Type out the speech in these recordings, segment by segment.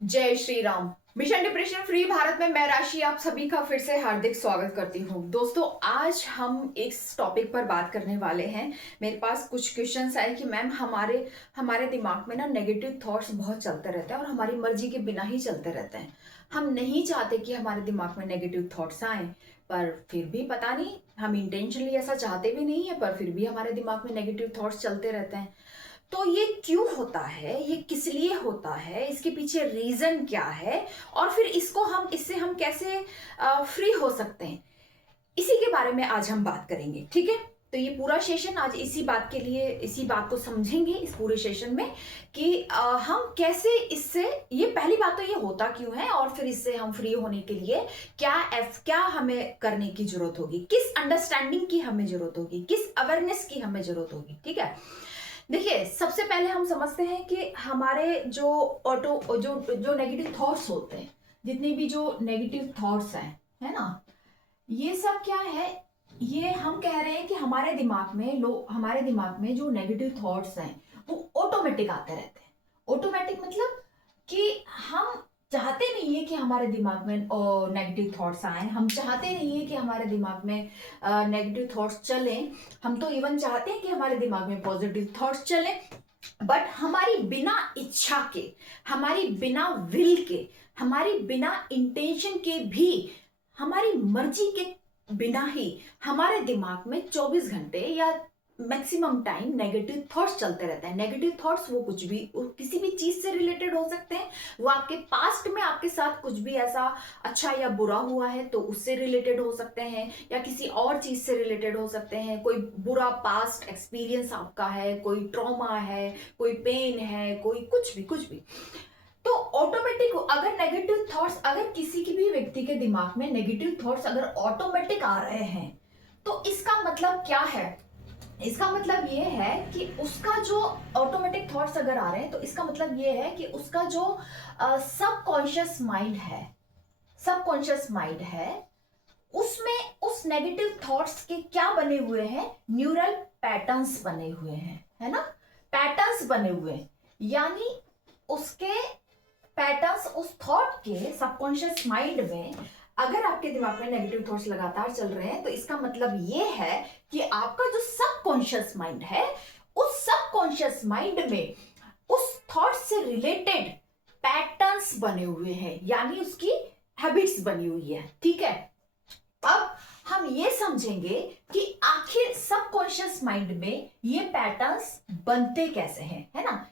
जय Shri Ram. Mission depression free Bharat में मैं राशि आप सभी का फिर से हार्दिक स्वागत करती हूँ। दोस्तों, आज हम इस टॉपिक पर बात करने वाले हैं। मेरे पास कुछ क्वेश्चंस आए कि मैम हमारे हमारे दिमाग में ना नेगेटिव थॉट्स बहुत चलते रहते हैं और हमारी मर्जी के बिना ही चलते रहते हैं। हम नहीं चाहते कि हमारे दिमाग में नेगेटिव थॉट्स आए, पर फिर भी पता नहीं, हम इंटेंशनली ऐसा चाहते भी नहीं है, पर फिर भी हमारे दिमाग में नेगेटिव थॉट्स चलते रहते हैं। तो ये क्यों होता है, ये किस लिए होता है, इसके पीछे रीजन क्या है, और फिर इससे हम कैसे फ्री हो सकते हैं, इसी के बारे में आज हम बात करेंगे। ठीक है, तो ये पूरा सेशन आज इसी बात को समझेंगे इस पूरे सेशन में कि हम कैसे इससे, ये पहली बात तो ये होता क्यों है, और फिर इससे हम फ्री होने के लिए क्या हमें करने की जरूरत होगी, किस अंडरस्टैंडिंग की हमें जरूरत होगी, किस अवेयरनेस की हमें जरूरत होगी। ठीक है, देखिए, सबसे पहले हम समझते हैं कि हमारे जो ऑटो जो जो नेगेटिव थॉट्स होते हैं, जितने भी जो नेगेटिव थॉट्स हैं, है ना, ये सब क्या है, ये हम कह रहे हैं कि हमारे दिमाग में जो नेगेटिव थॉट्स हैं वो ऑटोमेटिक आते रहते हैं। ऑटोमेटिक मतलब कि हम चाहते नहीं है कि हमारे दिमाग में नेगेटिव थॉट्स आए, हम चाहते नहीं है कि हमारे दिमाग में नेगेटिव थॉट्स चलें। हम तो इवन चाहते हैं कि हमारे दिमाग में पॉजिटिव थॉट्स चलें, बट हमारी बिना इच्छा के, हमारी बिना विल के, हमारी बिना इंटेंशन के भी, हमारी मर्जी के बिना ही हमारे दिमाग में 24 घंटे या मैक्सिमम टाइम नेगेटिव थॉट्स चलते रहते हैं। नेगेटिव थॉट्स वो कुछ भी, किसी भी चीज से रिलेटेड हो सकते हैं। वो आपके पास्ट में आपके साथ कुछ भी ऐसा अच्छा या बुरा हुआ है तो उससे रिलेटेड हो सकते हैं, या किसी और चीज से रिलेटेड हो सकते हैं। कोई बुरा पास्ट एक्सपीरियंस आपका है, कोई ट्रॉमा है, कोई पेन है, कोई कुछ भी। तो ऑटोमेटिक अगर नेगेटिव थॉट्स, अगर किसी की भी व्यक्ति के दिमाग में नेगेटिव थॉट्स अगर ऑटोमेटिक आ रहे हैं, तो इसका मतलब क्या है? इसका मतलब ये है कि उसका जो ऑटोमेटिक थॉट्स अगर आ रहे हैं, तो इसका मतलब ये है कि उसका जो सबकॉन्शियस माइंड है, उसमें उस नेगेटिव थॉट्स के क्या बने हुए हैं? न्यूरल पैटर्न्स बने हुए हैं, है ना, पैटर्न्स बने हुए हैं। यानी उसके पैटर्न्स उस थॉट के सबकॉन्शियस माइंड में, अगर आपके दिमाग में नेगेटिव थॉट्स लगातार चल रहे हैं, तो इसका मतलब ये है कि आपका जो सबकॉन्शियस माइंड है, उस सबकॉन्शियस माइंड में उस थॉट से रिलेटेड पैटर्न्स बने हुए हैं, यानी उसकी हैबिट्स बनी हुई है। ठीक है, अब हम ये समझेंगे कि आखिर सबकॉन्शियस माइंड में ये पैटर्न्स बनते कैसे हैं, है ना।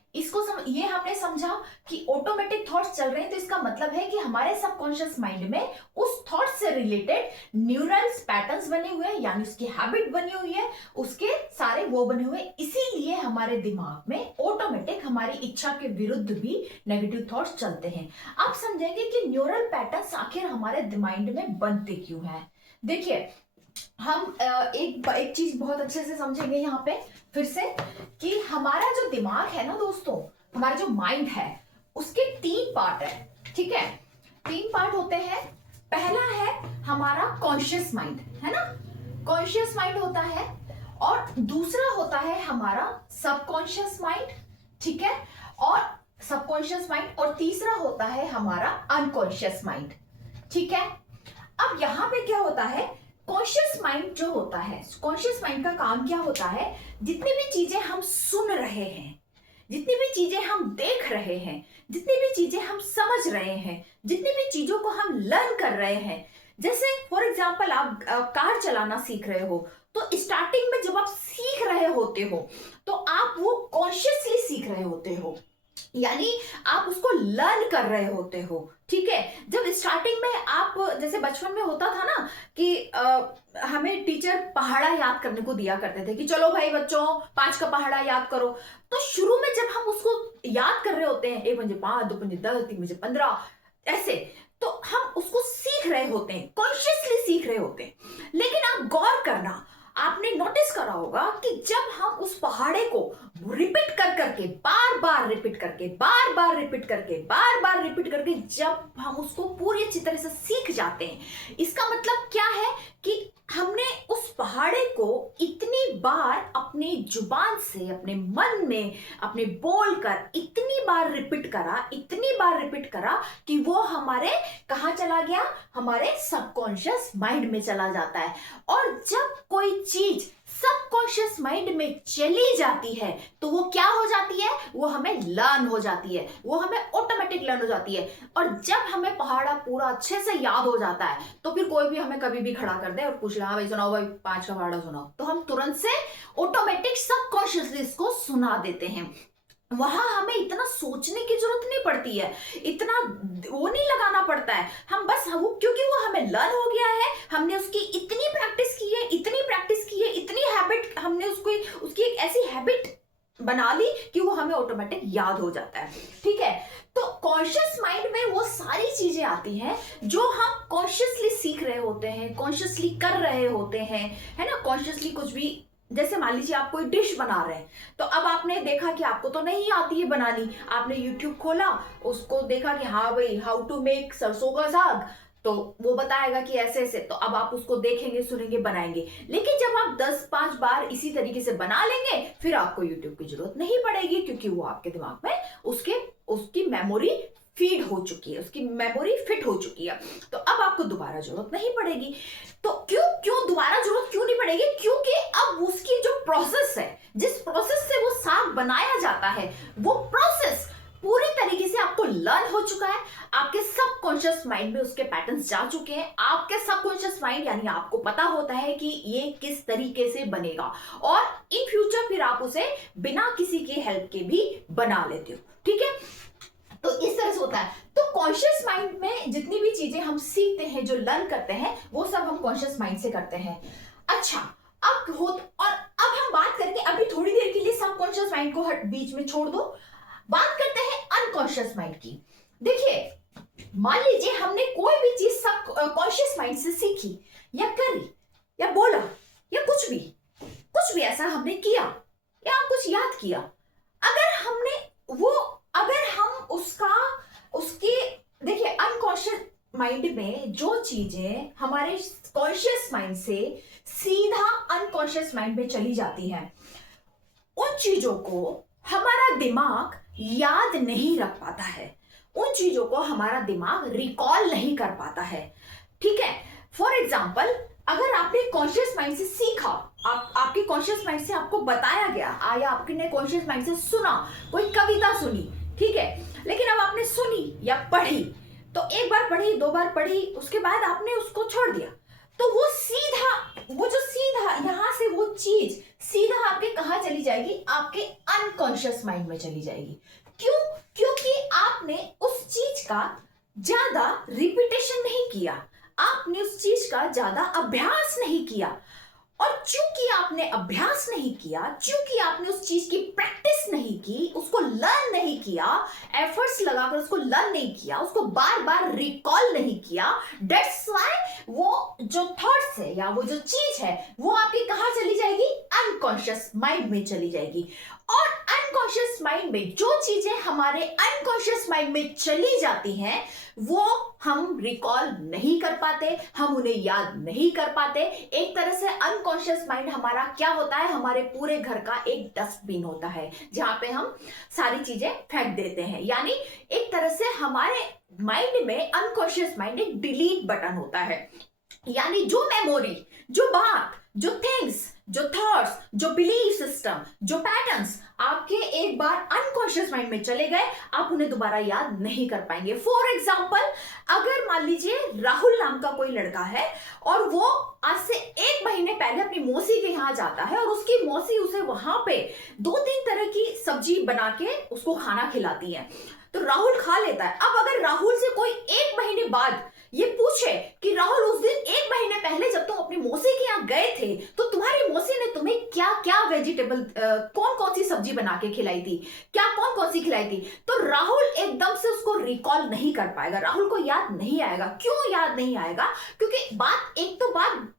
ये हमने समझा कि ऑटोमेटिक थॉट्स चल रहे हैं, तो इसका मतलब है कि हमारे सबकॉन्शियस माइंड में उस थॉट से रिलेटेड न्यूरल्स पैटर्न्स बने हुए हैं, यानी उसकी हैबिट बनी हुई है, उसके सारे वो बने हुए हैं। इसीलिए हमारे दिमाग में ऑटोमेटिक हमारी इच्छा के विरुद्ध भी नेगेटिव थॉट्स चलते हैं। आप समझेंगे कि न्यूरल पैटर्न्स आखिर हमारे माइंड में बनते क्यों हैं। देखिए, हम एक चीज बहुत अच्छे से समझेंगे यहाँ पे फिर से, कि हमारा जो दिमाग है ना दोस्तों, हमारा जो माइंड है, उसके 3 पार्ट है। ठीक है, 3 पार्ट होते हैं। पहला है हमारा कॉन्शियस माइंड, है ना, कॉन्शियस माइंड होता है, और दूसरा होता है हमारा सबकॉन्शियस माइंड। ठीक है, और सबकॉन्शियस माइंड, और तीसरा होता है हमारा अनकॉन्शियस माइंड। ठीक है, अब यहां पे क्या होता है, कॉन्शियस माइंड जो होता है, कॉन्शियस माइंड का काम क्या होता है, जितनी भी चीजें हम सुन रहे हैं, जितनी भी चीजें हम देख रहे हैं, जितनी भी चीजें हम समझ रहे हैं, जितनी भी चीजों को हम लर्न कर रहे हैं, जैसे फॉर एग्जाम्पल आप कार चलाना सीख रहे हो, तो स्टार्टिंग में जब आप सीख रहे होते हो, तो आप वो कॉन्शियसली सीख रहे होते हो, यानी आप उसको लर्न कर रहे होते हो। ठीक है, जब स्टार्टिंग में आप, जैसे बचपन में होता था ना कि हमें टीचर पहाड़ा याद करने को दिया करते थे कि चलो भाई बच्चों 5 का पहाड़ा याद करो। तो शुरू में जब हम उसको याद कर रहे होते हैं, 1 पंजे 5, 2 पंजे 10, 3 पंजे 15, ऐसे, तो हम उसको सीख रहे होते हैं, कॉन्शियसली सीख रहे होते हैं। लेकिन आप गौर करना, आपने नोटिस करा होगा कि जब हम उस पहाड़े को रिपीट कर करके, बार बार रिपीट करके, बार बार रिपीट करके, बार बार रिपीट करके जब हम उसको पूरी अच्छी तरह से सीख जाते हैं, इसका मतलब क्या है कि हमने उस पहाड़े को इतनी बार अपनी जुबान से, अपने मन में, अपने बोलकर इतनी बार रिपीट करा, इतनी बार रिपीट करा कि वो हमारे कहाँ चला गया, हमारे सबकॉन्शियस माइंड में चला जाता है। और जब कोई चीज सबकॉन्शियस माइंड में चली जाती है तो वो क्या हो जाती है, वो हमें लर्न हो जाती है, वो हमें ऑटोमेटिक लर्न हो जाती है। और जब हमें पहाड़ा पूरा अच्छे से याद हो जाता है तो फिर कोई भी हमें कभी भी खड़ा कर दे और पूछ ले, हाँ भाई सुनाओ भाई 5 का पहाड़ा सुनाओ, तो हम तुरंत से ऑटोमेटिक सबकॉन्शियसली इसको सुना देते हैं। वहां हमें इतना सोचने की जरूरत नहीं पड़ती है, इतना वो नहीं लगाना पड़ता है, हम बस वो क्योंकि वो हमें लर्न हो गया है, हमने उसकी इतनी प्रैक्टिस की है, इतनी प्रैक्टिस की है, इतनी हैबिट, हमने उसकी एक ऐसी हैबिट बना ली कि वो हमें ऑटोमेटिक याद हो जाता है। ठीक है, तो कॉन्शियस माइंड में वो सारी चीजें आती हैं जो हम कॉन्शियसली सीख रहे होते हैं, कॉन्शियसली कर रहे होते हैं, है ना। कॉन्शियसली कुछ भी, जैसे मान लीजिए आप कोई डिश बना रहे हैं, तो अब आपने देखा कि आपको तो नहीं आती है बनानी, आपने यूट्यूब खोला, उसको देखा कि हाँ भाई हाउ टू मेक सरसों का साग, तो वो बताएगा कि ऐसे ऐसे, तो अब आप उसको देखेंगे, सुनेंगे, बनाएंगे। लेकिन जब आप 10-5 बार इसी तरीके से बना लेंगे फिर आपको यूट्यूब की जरूरत नहीं पड़ेगी, क्योंकि वो आपके दिमाग में उसकी मेमोरी फीड हो चुकी है, उसकी मेमोरी फिट हो चुकी है, तो अब आपको दोबारा जरूरत नहीं पड़ेगी। तो क्यों दोबारा जरूरत क्यों नहीं पड़ेगी, क्योंकि अब उसकी जो प्रोसेस है, जिस प्रोसेस से वो साग बनाया जाता है, वो प्रोसेस पूरी तरीके से आपको लर्न हो चुका है, आपके सबकॉन्शियस माइंड में उसके पैटर्न्स जा चुके हैं। आपके सबकॉन्शियस माइंड यानी आपको पता होता है कि ये किस तरीके से बनेगा, और इन फ्यूचर फिर आप उसे बिना किसी की हेल्प के भी बना लेते हो। ठीक है, तो इस तरह से होता है। तो कॉन्शियस माइंड में जितनी भी चीजें हम सीखते हैं, जो लर्न करते हैं, वो सब हम कॉन्शियस माइंड से करते हैं। अच्छा, और अब हम बात करके अभी थोड़ी देर के लिए सबकॉन्शियस माइंड को बीच में छोड़ दो, बात करते हैं अनकॉन्शियस माइंड की। देखिए, मान लीजिए हमने कोई भी चीज सब कॉन्शियस माइंड से सीखी या करी या बोला या कुछ भी ऐसा हमने किया या कुछ याद किया, अगर हम उसके देखिए, अनकॉन्शियस माइंड में जो चीजें हमारे कॉन्शियस माइंड से सीधा अनकॉन्शियस माइंड में चली जाती हैं, उन चीजों को हमारा दिमाग याद नहीं रख पाता है, उन चीजों को हमारा दिमाग रिकॉल नहीं कर पाता है। ठीक है, फॉर एग्जाम्पल, अगर आपने कॉन्शियस माइंड से सीखा, आपके कॉन्शियस माइंड से आपको बताया गया, या आपने कॉन्शियस माइंड से सुना, कोई कविता सुनी, ठीक है, लेकिन अब आपने सुनी या पढ़ी, तो एक बार पढ़ी, 2 बार पढ़ी, उसके बाद आपने उसको छोड़ दिया, तो वो सीधा यहां से वो चीज सीधा आपके कहां चली जाएगी, आपके अनकॉन्शियस माइंड में चली जाएगी। क्यों? क्योंकि आपने उस चीज का ज्यादा रिपीटेशन नहीं किया, आपने उस चीज का ज्यादा अभ्यास नहीं किया, और चूंकि आपने अभ्यास नहीं किया, चूंकि आपने उस चीज की प्रैक्टिस नहीं की, उसको लर्न नहीं किया, एफर्ट्स लगाकर उसको लर्न नहीं किया, उसको बार बार रिकॉल नहीं किया, दैट्स व्हाई वो जो थॉट्स है या वो जो चीज है वो आपकी कहां चली जाएगी, अनकॉन्शियस माइंड में चली जाएगी। और अनकॉन्शियस माइंड में जो चीजें हमारे अनकॉन्शियस माइंड में चली जाती हैं वो हम रिकॉल नहीं कर पाते, हम उन्हें याद नहीं कर पाते। एक तरह से अनकॉन्शियस माइंड हमारा क्या होता है, हमारे पूरे घर का एक डस्टबिन होता है जहां पे हम सारी चीजें फेंक देते हैं। यानी एक तरह से हमारे माइंड में अनकॉन्शियस माइंड एक डिलीट बटन होता है, यानी जो मेमोरी, जो बात, जो थिंग्स, जो थॉट्स, जो बिलीफ सिस्टम, जो पैटर्न्स आपके एक बार अनकॉन्शियस माइंड में चले गए, आप उन्हें दोबारा याद नहीं कर पाएंगे। फॉर एग्जाम्पल, अगर मान लीजिए राहुल नाम का कोई लड़का है और वो आज से 1 महीने पहले अपनी मौसी के यहाँ जाता है और उसकी मौसी उसे वहां पे 2-3 तरह की सब्जी बना के उसको खाना खिलाती है, तो राहुल खा लेता है। अब अगर राहुल से कोई 1 महीने बाद ये पूछे कि राहुल उस दिन 1 महीने पहले जब तुम अपनी मौसी के यहाँ गए थे तो तुम्हारी मौसी ने तुम्हें क्या क्या वेजिटेबल, कौन कौन सी सब्जी बना के खिलाई थी, क्या कौन कौन सी खिलाई थी, तो राहुल एकदम से उसको रिकॉल नहीं कर पाएगा, राहुल को याद नहीं आएगा। क्यों याद नहीं आएगा? क्योंकि बात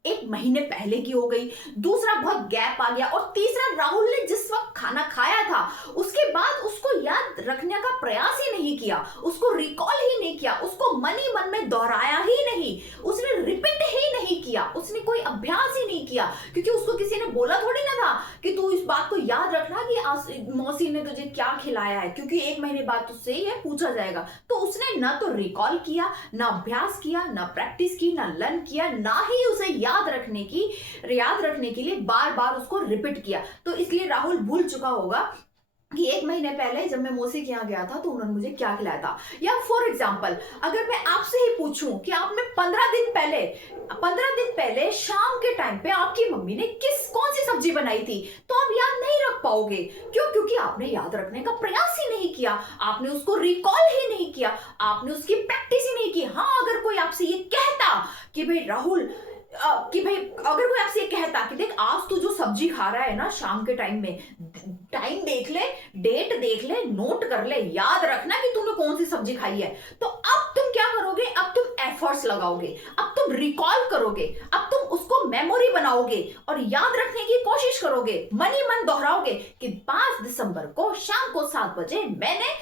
एक महीने पहले की हो गई, दूसरा बहुत गैप आ गया, और तीसरा राहुल ने जिस वक्त खाना खाया था उसके बाद उसको याद रखने का प्रयास ही नहीं किया, उसको रिकॉल ही नहीं किया, उसको मन ही मन में दोहराया ही नहीं, उसने रिपीट ही नहीं किया, उसने कोई अभ्यास ही नहीं किया, क्योंकि उसको किसी ने बोला थोड़ी ना था कि तू इस बात को याद रखना कि मौसी ने तुझे क्या खिलाया है, क्योंकि एक महीने बाद तुझसे ये पूछा जाएगा। तो उसने ना तो रिकॉल किया, ना अभ्यास किया, ना प्रैक्टिस की, ना लर्न किया, ना ही उसे याद रखने के लिए बार बार उसको रिपीट किया। तो इसलिए राहुल भूल चुका होगा कि एक महीने पहले जब मैं मौसी के यहाँ गया था तो उन्होंने मुझे क्या खिलाया था। या फॉर एग्जाम्पल अगर मैं आपसे ही पूछूं कि आपने 15 दिन पहले शाम के टाइम पे आपकी मम्मी ने कौन सी सब्जी बनाई थी, तो आप याद नहीं रख पाओगे। क्यों? क्योंकि आपने याद रखने का प्रयास ही नहीं किया, आपने उसको रिकॉल ही नहीं किया, आपने उसकी प्रैक्टिस ही नहीं की। हाँ, अगर कोई आपसे ये कहता कि भाई राहुल अगर कोई आपसे कहता कि देख आज तू जो सब्जी खा रहा है ना शाम के टाइम में, टाइम देख ले, डेट देख ले, नोट कर ले, याद रखना कि तूने कौन सी सब्जी खाई है, तो अब तुम क्या करोगे? अब तुम एफर्ट्स लगाओगे, अब तुम रिकॉल करोगे, अब तुम उसको मेमोरी बनाओगे और याद रखने की कोशिश करोगे, मन ही मन दोहराओगे कि 5 दिसंबर को शाम को 7 बजे मैंने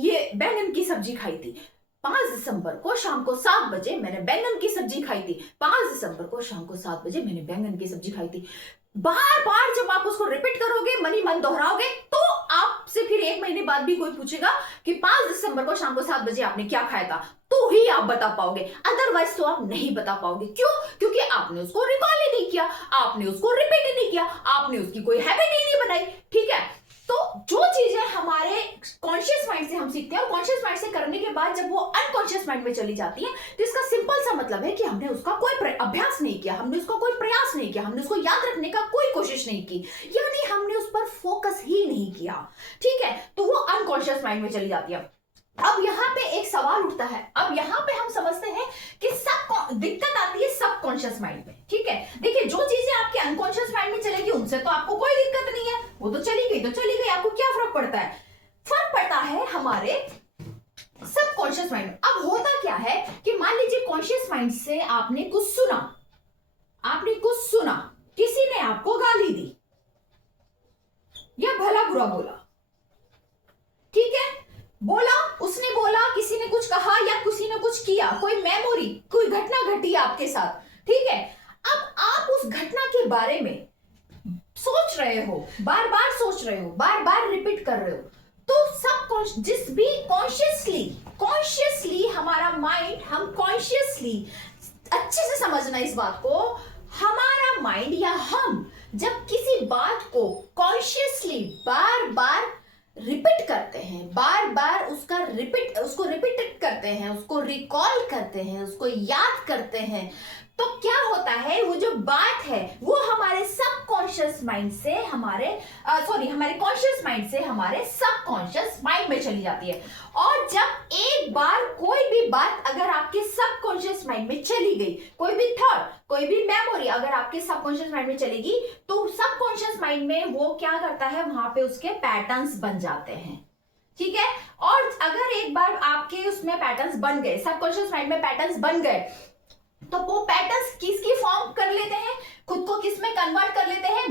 ये बैंगन की सब्जी खाई थी, 5 दिसंबर को शाम को 7 बजे मैंने बैंगन की सब्जी खाई थी, 5 दिसंबर को शाम को 7 बजे मैंने बैंगन की सब्जी खाई थी। बार बार जब आप उसको रिपीट करोगे, मन ही मन दोहराओगे, तो आपसे फिर एक महीने बाद भी कोई पूछेगा कि 5 दिसंबर को शाम को 7 बजे आपने क्या खाया था, तो ही आप बता पाओगे, अदरवाइज तो आप नहीं बता पाओगे। क्यों? क्योंकि आपने उसको रिकॉल ही नहीं किया, आपने उसको रिपीट ही नहीं किया, आपने उसकी कोई हैबिट ही नहीं बनाई। ठीक है, तो जो चीजें हमारे कॉन्शियस माइंड से हम सीखते हैं और कॉन्शियस माइंड से करने के बाद जब वो अनकॉन्शियस माइंड में चली जाती है, तो इसका सिंपल सा मतलब है कि हमने उसका कोई अभ्यास नहीं किया, हमने उसका कोई प्रयास नहीं किया, हमने उसको याद रखने का कोई कोशिश नहीं की, यानी हमने उस पर फोकस ही नहीं किया। ठीक है, तो वो अनकॉन्शियस माइंड में चली जाती है। अब यहाँ पे एक सवाल उठता है, अब यहाँ पे हम समझते हैं कि दिक्कत आती है सबकॉन्शियस माइंड में। ठीक है, देखिए जो चीजें आपके अनकॉन्शियस माइंड में चलेगी उनसे तो आपको कोई दिक्कत नहीं है, वो तो चली गई तो चली गई, आपको क्या फर्क पड़ता है? फर्क पड़ता है हमारे सबकॉन्शियस माइंड में। अब होता क्या है कि मान लीजिए कॉन्शियस माइंड से आपने कुछ सुना, किसी ने आपको गाली दी या भला बुरा बोला, ठीक है, उसने बोला, किसी ने कुछ कहा या किसी ने कुछ किया, कोई मेमोरी, कोई घटना घटी आपके साथ। ठीक है, अब आप उस घटना के बारे में सोच रहे हो, बार बार सोच रहे हो, बार बार रिपीट कर रहे हो, तो सब जिस भी कॉन्शियसली हमारा माइंड, हम कॉन्शियसली अच्छे से समझना इस बात को, हमारा माइंड या हम जब किसी बात को कॉन्शियसली बार बार रिपीट करते हैं, बार बार उसको रिपीट करते हैं, उसको रिकॉल करते हैं, उसको याद करते हैं, तो क्या होता है, वो जो बात है वो हमारे सबकॉन्शियस माइंड से हमारे कॉन्शियस माइंड से हमारे सबकॉन्शियस माइंड में चली जाती है। और जब एक बार कोई भी बात अगर आपके सबकॉन्शियस माइंड में चली गई, कोई भी थॉट, कोई भी मेमोरी अगर आपके सबकॉन्शियस माइंड में चलेगी, तो सबकॉन्शियस माइंड में वो क्या करता है, वहां पे उसके पैटर्न्स बन जाते हैं। ठीक है, और अगर एक बार आपके उसमें पैटर्न्स बन गए, सबकॉन्शियस माइंड में पैटर्न्स बन गए, तो वो पैटर्न्स किसकी फॉर्म कर लेते हैं, खुद को किस में कन्वर्ट कर लेते हैं,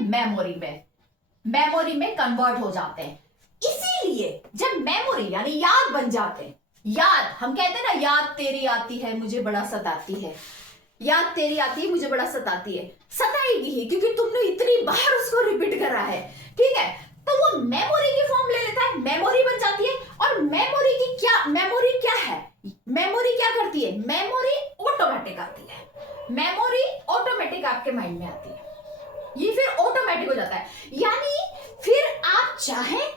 मेमोरी में कन्वर्ट हो जाते हैं। इसीलिए जब मेमोरी यानी याद बन जाते हैं, याद हम कहते हैं ना, याद तेरी आती है मुझे बड़ा सताती है, याद तेरी आती है मुझे बड़ा सताती है, सताएगी ही क्योंकि तुमने इतनी बार उसको रिपीट करा है। ठीक है, तो वो मेमोरी की फॉर्म ले लेता है, मेमोरी बन जाती है। और मेमोरी क्या है, मेमोरी क्या करती है, मेमोरी ऑटोमेटिक आती है, मेमोरी ऑटोमेटिक आपके माइंड में आती है, ये फिर ऑटोमेटिक हो जाता है। यानी फिर आप चाहें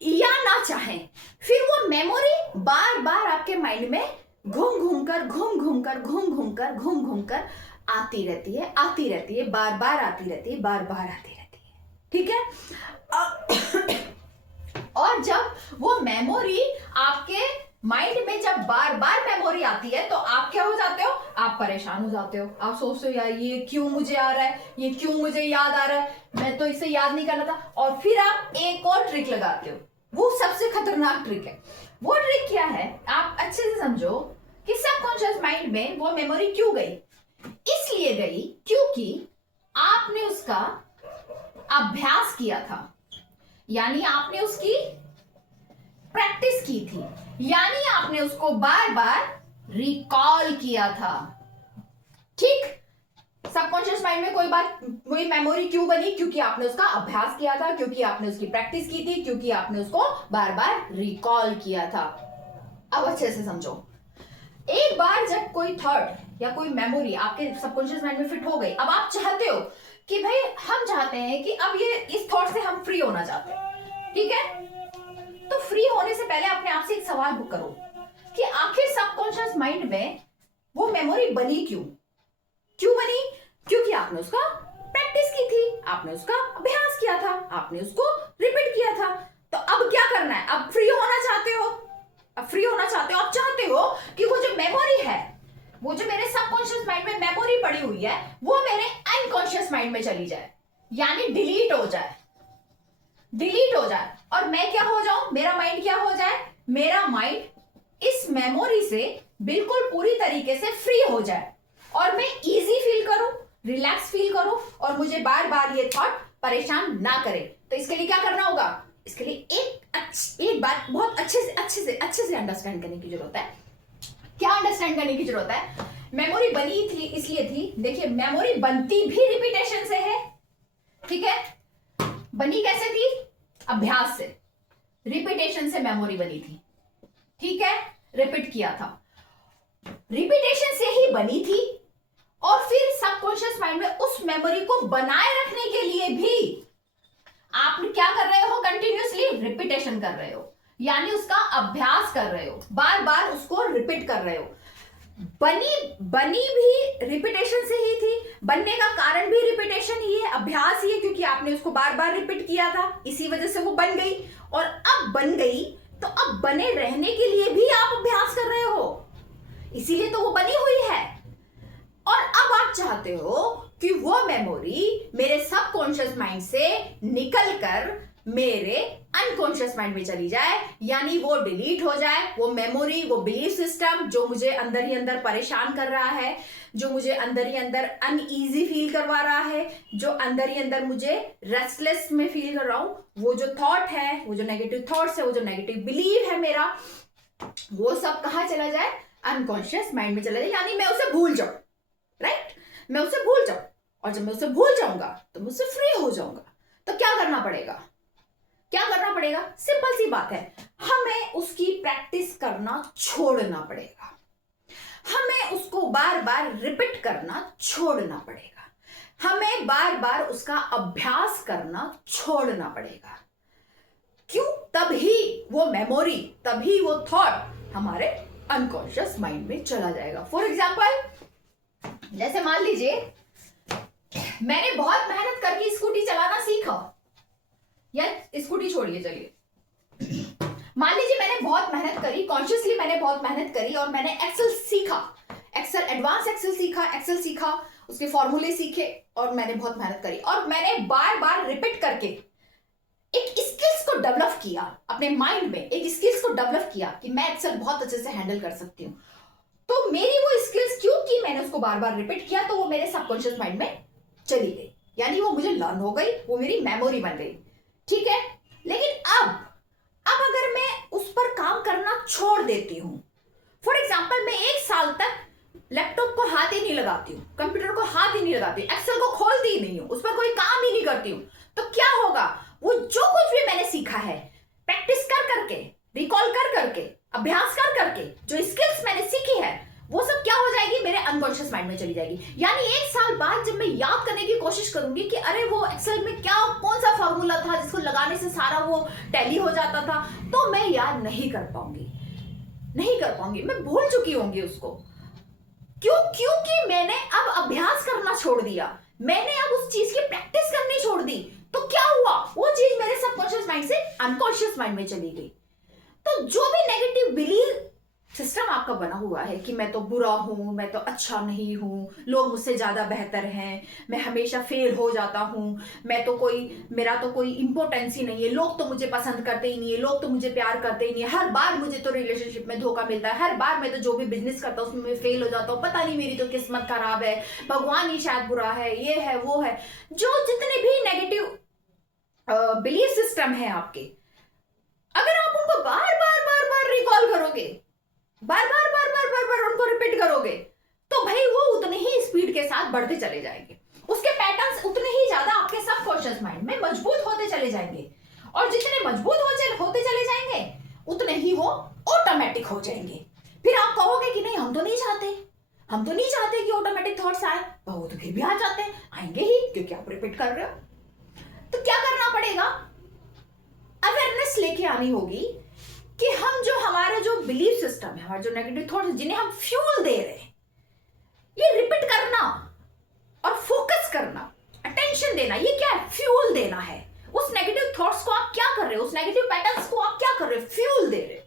या ना चाहें, फिर वो मेमोरी बार बार आपके माइंड में घूम घूम कर आती रहती है, बार बार आती रहती है। ठीक है, और जब वो मेमोरी आपके माइंड में जब बार बार मेमोरी आती है, तो आप क्या हो जाते हो, आप परेशान हो जाते हो, आप सोचते हो यार ये क्यों मुझे आ रहा है, ये क्यों मुझे याद आ रहा है, मैं तो इसे याद नहीं करना था। और फिर आप एक और ट्रिक लगाते हो, वो सबसे खतरनाक ट्रिक है। वो ट्रिक क्या है, आप अच्छे से समझो कि सबकॉन्शियस माइंड में वो मेमोरी क्यों गई। इसलिए गई क्योंकि आपने उसका अभ्यास किया था, यानी आपने उसकी प्रैक्टिस की थी, यानी आपने उसको बार बार रिकॉल किया था। ठीक, सबकॉन्शियस माइंड में कोई मेमोरी क्यों बनी, क्योंकि आपने उसका अभ्यास किया था, क्योंकि आपने उसकी प्रैक्टिस की थी, क्योंकि आपने उसको बार बार रिकॉल किया था। अब अच्छे से समझो, एक बार जब कोई थॉट या कोई मेमोरी आपके सबकॉन्शियस माइंड में फिट हो गई, अब आप चाहते हो कि भाई हम चाहते हैं कि अब ये इस थॉट से हम फ्री होना चाहते हैं, ठीक है। तो फ्री होने से पहले अपने आप से एक सवाल करो कि आखिर सबकॉन्शियस माइंड में वो मेमोरी बनी क्यों बनी? क्योंकि आपने उसका प्रैक्टिस की थी, आपने उसका अभ्यास किया था, आपने उसको रिपीट किया था। तो अब क्या करना है? अब फ्री होना चाहते हो, अब फ्री होना चाहते हो, आप चाहते हो कि वो जो मेमोरी है, वो जो मेरे सबकॉन्शियस माइंड में मेमोरी पड़ी हुई है, वो मेरे अनकॉन्शियस माइंड में चली जाए, यानी डिलीट हो जाए, डिलीट हो जाए। और मैं क्या हो जाऊं? मेरा माइंड क्या हो जाए? मेरा माइंड इस मेमोरी से बिल्कुल पूरी तरीके से फ्री हो जाए और मैं इजी फील करूं, रिलैक्स फील करूं और मुझे बार बार ये थॉट परेशान ना करे। तो इसके लिए क्या करना होगा? इसके लिए एक बात बहुत अच्छे से अंडरस्टैंड करने की जरूरत है। क्या अंडरस्टैंड करने की जरूरत है? मेमोरी बनी थी इसलिए थी, देखिए मेमोरी बनती भी रिपीटेशन से है, ठीक है। बनी कैसे थी? अभ्यास से, रिपीटेशन से मेमोरी बनी थी, ठीक है। रिपीट किया था, रिपीटेशन से ही बनी थी। और फिर सबकॉन्शियस माइंड में उस मेमोरी को बनाए रखने के लिए भी आप क्या कर रहे हो? कंटिन्यूअसली रिपीटेशन कर रहे हो, यानी उसका अभ्यास कर रहे हो, बार बार उसको रिपीट कर रहे हो। बनी भी रिपीटेशन से ही थी, बनने का कारण भी रिपीटेशन ही है, अभ्यास ही है, क्योंकि आपने उसको बार बार रिपीट किया था, इसी वजह से वो बन गई। और अब बन गई तो अब बने रहने के लिए भी आप अभ्यास कर रहे हो, इसीलिए तो वो बनी हुई है। और अब आप चाहते हो कि वो मेमोरी मेरे सबकॉन्शियस माइंड से निकलकर मेरे अनकॉन्शियस माइंड में चली जाए, यानी वो डिलीट हो जाए, वो मेमोरी, वो बिलीफ सिस्टम जो मुझे अंदर ही अंदर परेशान कर रहा है, जो मुझे अंदर ही अंदर अनईजी फील करवा रहा है, जो अंदर ही अंदर मुझे रेस्टलेस में फील कर रहा हूं, वो जो थॉट है, वो जो नेगेटिव थॉट्स है, वो जो नेगेटिव बिलीव है मेरा, वो सब कहां चला जाए? अनकॉन्शियस माइंड में चला जाए, यानी मैं उसे भूल जाऊं, राइट। मैं उसे भूल जाऊं, और जब मैं उसे भूल जाऊंगा तो मैं उससे फ्री हो जाऊंगा। तो क्या करना पड़ेगा? क्या करना पड़ेगा? सिंपल सी बात है, हमें उसकी प्रैक्टिस करना छोड़ना पड़ेगा, हमें उसको बार बार रिपीट करना छोड़ना पड़ेगा, हमें बार बार उसका अभ्यास करना छोड़ना पड़ेगा। क्यों? तभी वो मेमोरी, तभी वो थॉट हमारे अनकॉन्शियस माइंड में चला जाएगा। फॉर एग्जाम्पल, जैसे मान लीजिए मैंने बहुत मेहनत करके स्कूटी चलाना सीखा, या स्कूटी छोड़िए, चलिए मान लीजिए मैंने बहुत मेहनत करी, कॉन्शियसली मैंने बहुत मेहनत करी और मैंने एक्सेल सीखा, एक्सेल एडवांस एक्सेल सीखा, उसके फॉर्मूले सीखे और मैंने बहुत मेहनत करी और मैंने बार बार रिपीट करके एक स्किल्स को डेवलप किया, अपने माइंड में एक स्किल्स को डेवलप किया कि मैं एक्सेल बहुत अच्छे से हैंडल कर सकती हूँ। तो मेरी वो स्किल्स, क्योंकि मैंने उसको बार बार रिपीट किया, तो वो मेरे सबकॉन्शियस माइंड में चली गई, यानी वो मुझे लर्न हो गई, वो मेरी मेमोरी बन गई, ठीक है। लेकिन अब अगर मैं उस पर काम करना छोड़ देती हूं, फॉर एग्जाम्पल मैं 1 साल तक लैपटॉप को हाथ ही नहीं लगाती हूँ, कंप्यूटर को हाथ ही नहीं लगाती, एक्सेल को खोलती ही नहीं हूँ, उस पर कोई काम ही नहीं करती हूँ, तो क्या होगा? वो जो कुछ भी मैंने सीखा है, प्रैक्टिस कर करके, रिकॉल कर करके, अभ्यास कर करके, जो स्किल्स मैंने सीखी है, वो सब क्या हो जाएगी? मेरे अनकॉन्शियस माइंड में चली जाएगी। यानी 1 साल बाद जब मैं याद करने की कोशिश करूंगी कि अरे वो एक्सेल में क्या, कौन सा फॉर्मूला था जिसको लगाने से सारा वो टैली हो जाता था, तो मैं याद नहीं कर पाऊंगी, मैं भूल चुकी होंगी उसको। क्यों? क्योंकि मैंने अब अभ्यास करना छोड़ दिया, मैंने अब उस चीज की प्रैक्टिस करनी छोड़ दी। तो क्या हुआ? वो चीज मेरे सबकॉन्शियस माइंड से अनकॉन्शियस माइंड में चली गई। तो जो भी नेगेटिव बिलीव सिस्टम आपका बना हुआ है कि मैं तो बुरा हूं, मैं तो अच्छा नहीं हूं, लोग मुझसे ज्यादा बेहतर हैं, मैं हमेशा फेल हो जाता हूं, मैं तो कोई मेरा तो कोई इंपॉर्टेंस ही नहीं है, लोग तो मुझे पसंद करते ही नहीं है, लोग तो मुझे प्यार करते ही नहीं है, हर बार मुझे तो रिलेशनशिप में धोखा मिलता है, हर बार मैं तो जो भी बिजनेस करता हूँ उसमें मैं फेल हो जाता हूँ, पता नहीं मेरी तो किस्मत खराब है, भगवान ही शायद बुरा है, ये है वो है। जो जितने भी नेगेटिव बिलीफ सिस्टम है आपके, अगर आप उनको बार बार बार बार रिकॉल करोगे, बार बार बार बार बार बार उनको रिपीट करोगे, तो भाई वो उतने ही स्पीड के साथ बढ़ते चले जाएंगे, उसके पैटर्न्स उतने ही ज्यादा आपके सबकॉन्शियस माइंड में मजबूत होते चले जाएंगे, और जितने मजबूत होते चले जाएंगे उतने ही वो ऑटोमेटिक हो जाएंगे। फिर आप कहोगे कि नहीं हम तो नहीं चाहते, हम तो नहीं चाहते कि ऑटोमेटिक थॉट्स आए, वो तो फिर भी आ जाते हैं, आएंगे ही क्योंकि आप रिपीट कर रहे हो। तो क्या करना पड़ेगा, अवेयरनेस लेके आनी होगी कि हम जो हमारे जो बिलीफ सिस्टम है, हमारे जो नेगेटिव थॉट्स जिन्हें हम फ्यूल दे रहे हैं, ये रिपीट करना और फोकस करना, अटेंशन देना, ये क्या है, फ्यूल देना है। उस नेगेटिव थॉट्स को आप क्या कर रहे हो, उस नेगेटिव पैटर्न्स को आप क्या कर रहे हो, फ्यूल दे रहे हो,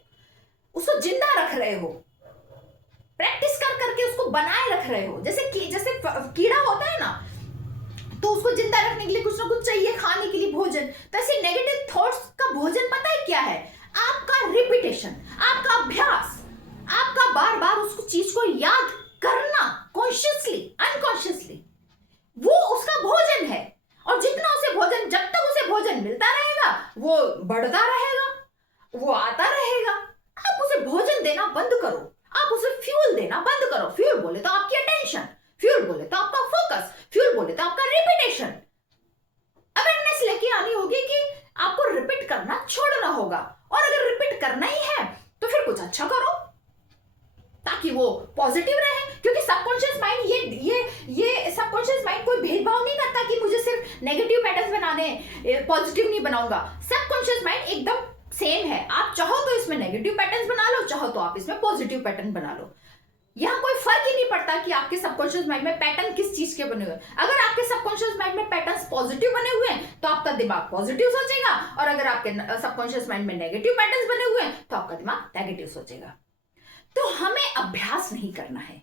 उसको जिंदा रख रहे हो, प्रैक्टिस कर करके उसको बनाए रख रहे हो। जैसे कीड़ा होता है ना, तो उसको जिंदा रखने के लिए कुछ ना कुछ चाहिए खाने के लिए, भोजन। तो ऐसे नेगेटिव थॉट्स का भोजन पता है क्या है, आपका रिपीटेशन, आपका अभ्यास, आपका बार बार उसको चीज को याद करना, कॉन्शियसली अनकॉन्शियसली, वो उसका भोजन है। और जितना उसे भोजन, जब तक उसे भोजन मिलता रहेगा वो बढ़ता रहेगा, वो आता रहेगा। आप उसे भोजन देना बंद करो, आप उसे फ्यूल देना बंद करो। फ्यूल बोले तो आपकी अटेंशन, फ्यूल बोले तो आपका फोकस, फ्यूल बोले तो आपका रिपीटेशन। अवेयरनेस लेके आनी होगी कि आपको रिपीट करना छोड़ना होगा, और अगर रिपीट करना ही है तो फिर कुछ अच्छा करो ताकि वो पॉजिटिव रहे। क्योंकि सबकॉन्शियस माइंड ये सबकॉन्शियस माइंड कोई भेदभाव नहीं करता कि मुझे सिर्फ नेगेटिव पैटर्न्स बनाने, पॉजिटिव नहीं बनाऊंगा। सबकॉन्शियस माइंड एकदम सेम है, आप चाहो तो इसमें नेगेटिव पैटर्न्स बना लो, चाहो तो आप इसमें पॉजिटिव पैटर्न बना लो। यहां कोई फर्क ही नहीं पड़ता कि आपके सबकॉन्शियस माइंड में पैटर्न किस चीज के बने हुए हैं। अगर आपके सबकॉन्शियस माइंड में पैटर्न्स पॉजिटिव बने हुए हैं तो आपका दिमाग पॉजिटिव सोचेगा, और अगर आपके सबकॉन्शियस माइंड में नेगेटिव पैटर्न्स बने हुए हैं तो आपका दिमाग नेगेटिव सोचेगा। तो हमें अभ्यास नहीं करना है,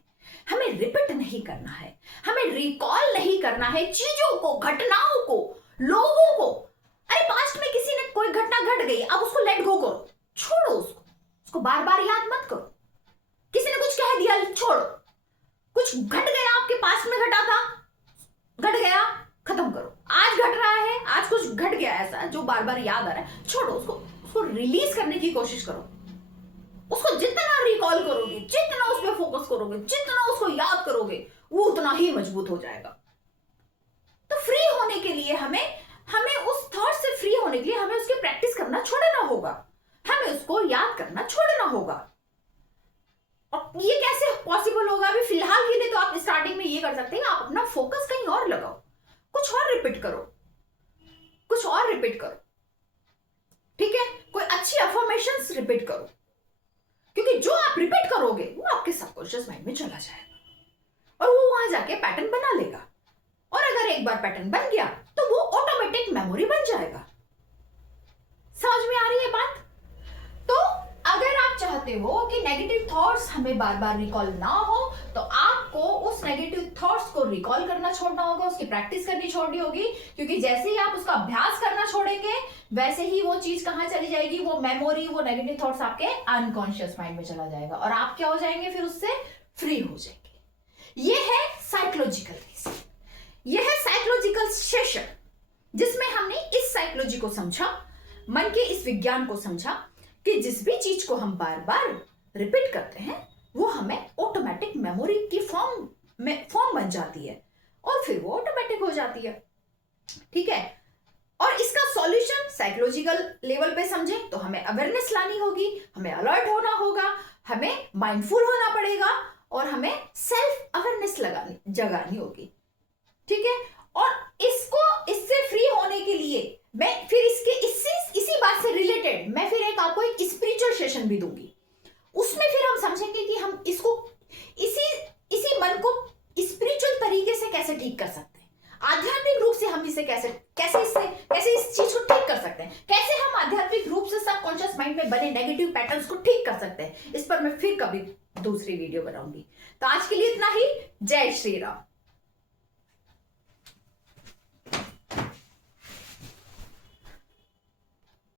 हमें रिपीट नहीं करना है, हमें रिकॉल नहीं करना है चीजों को, घटनाओं को, लोगों को। अरे पास्ट में किसी ने कोई घटना घट गई, अब उसको लेट गो करो, छोड़ो उसको बार बार याद मत करो। किसी ने कुछ कह दिया, छोड़ो, कुछ घट गया आपके पास में, घटा था, घट गया, खत्म करो। आज घट रहा है, आज कुछ घट गया ऐसा जो बार बार याद आ रहा है, छोड़ो उसको रिलीज करने की कोशिश करो। उसको जितना रिकॉल करोगे, जितना उस पर फोकस करोगे, जितना उसको याद करोगे, वो उतना ही मजबूत हो जाएगा। तो फ्री होने के लिए हमें उस थॉट से फ्री होने के लिए हमें उसकी प्रैक्टिस करना छोड़ना होगा, हमें उसको याद करना छोड़ना होगा। और ये कैसे पॉसिबल होगा, अभी फिलहाल के लिए तो आप स्टार्टिंग में ये कर सकते हैं, आप अपना फोकस कहीं और लगाओ, कुछ और रिपीट करो, कुछ और रिपीट करो, ठीक है, कोई अच्छी अफर्मेशंस रिपीट करो, क्योंकि जो आप रिपीट करोगे वो आपके सबकॉन्शियस माइंड में चला जाएगा और वो वहां जाके पैटर्न बना लेगा। और अगर एक बार पैटर्न बन गया तो वो ऑटोमेटिक मेमोरी बन जाएगा। समझ में आ रही है बात? तो अगर आप चाहते हो कि नेगेटिव थॉट्स हमें बार बार रिकॉल ना हो, तो आपको उस नेगेटिव थॉट्स को रिकॉल करना छोड़ना होगा, उसकी प्रैक्टिस करनी छोड़नी होगी। क्योंकि जैसे ही आप उसका अभ्यास करना छोड़ेंगे वैसे ही वो चीज कहां चली जाएगी, वो मेमोरी, वो नेगेटिव थॉट्स आपके अनकॉन्शियस माइंड में चला जाएगा और आप क्या हो जाएंगे, फिर उससे फ्री हो जाएंगे। ये है साइकोलॉजिकल रीजन, ये है साइकोलॉजिकल सेशन, जिसमें हमने इस साइकोलॉजी को समझा, मन के इस विज्ञान को समझा कि जिस भी चीज को हम बार बार रिपीट करते हैं वो हमें ऑटोमेटिक मेमोरी की फॉर्म बन जाती है और फिर वो ऑटोमेटिक हो जाती है। ठीक है, और इसका सॉल्यूशन साइकोलॉजिकल लेवल पे समझे तो हमें अवेयरनेस लानी होगी, हमें अलर्ट होना होगा, हमें माइंडफुल होना पड़ेगा और हमें सेल्फ अवेयरनेस जगानी होगी। ठीक है, और इससे फ्री होने के लिए मैं फिर इसी बात से रिलेटेड मैं फिर आपको एक स्पिरिचुअल सेशन भी दूंगी। उसमें फिर हम समझेंगे कि हम इसको इसी मन को स्पिरिचुअल तरीके से कैसे ठीक कर सकते हैं, आध्यात्मिक रूप से हम इसे कैसे इस चीज को ठीक कर सकते हैं, कैसे हम आध्यात्मिक रूप से सबकॉन्शियस माइंड में बने नेगेटिव पैटर्न्स को ठीक कर सकते हैं। इस पर मैं फिर कभी दूसरी वीडियो बनाऊंगी। तो आज के लिए इतना ही। जय श्री राम।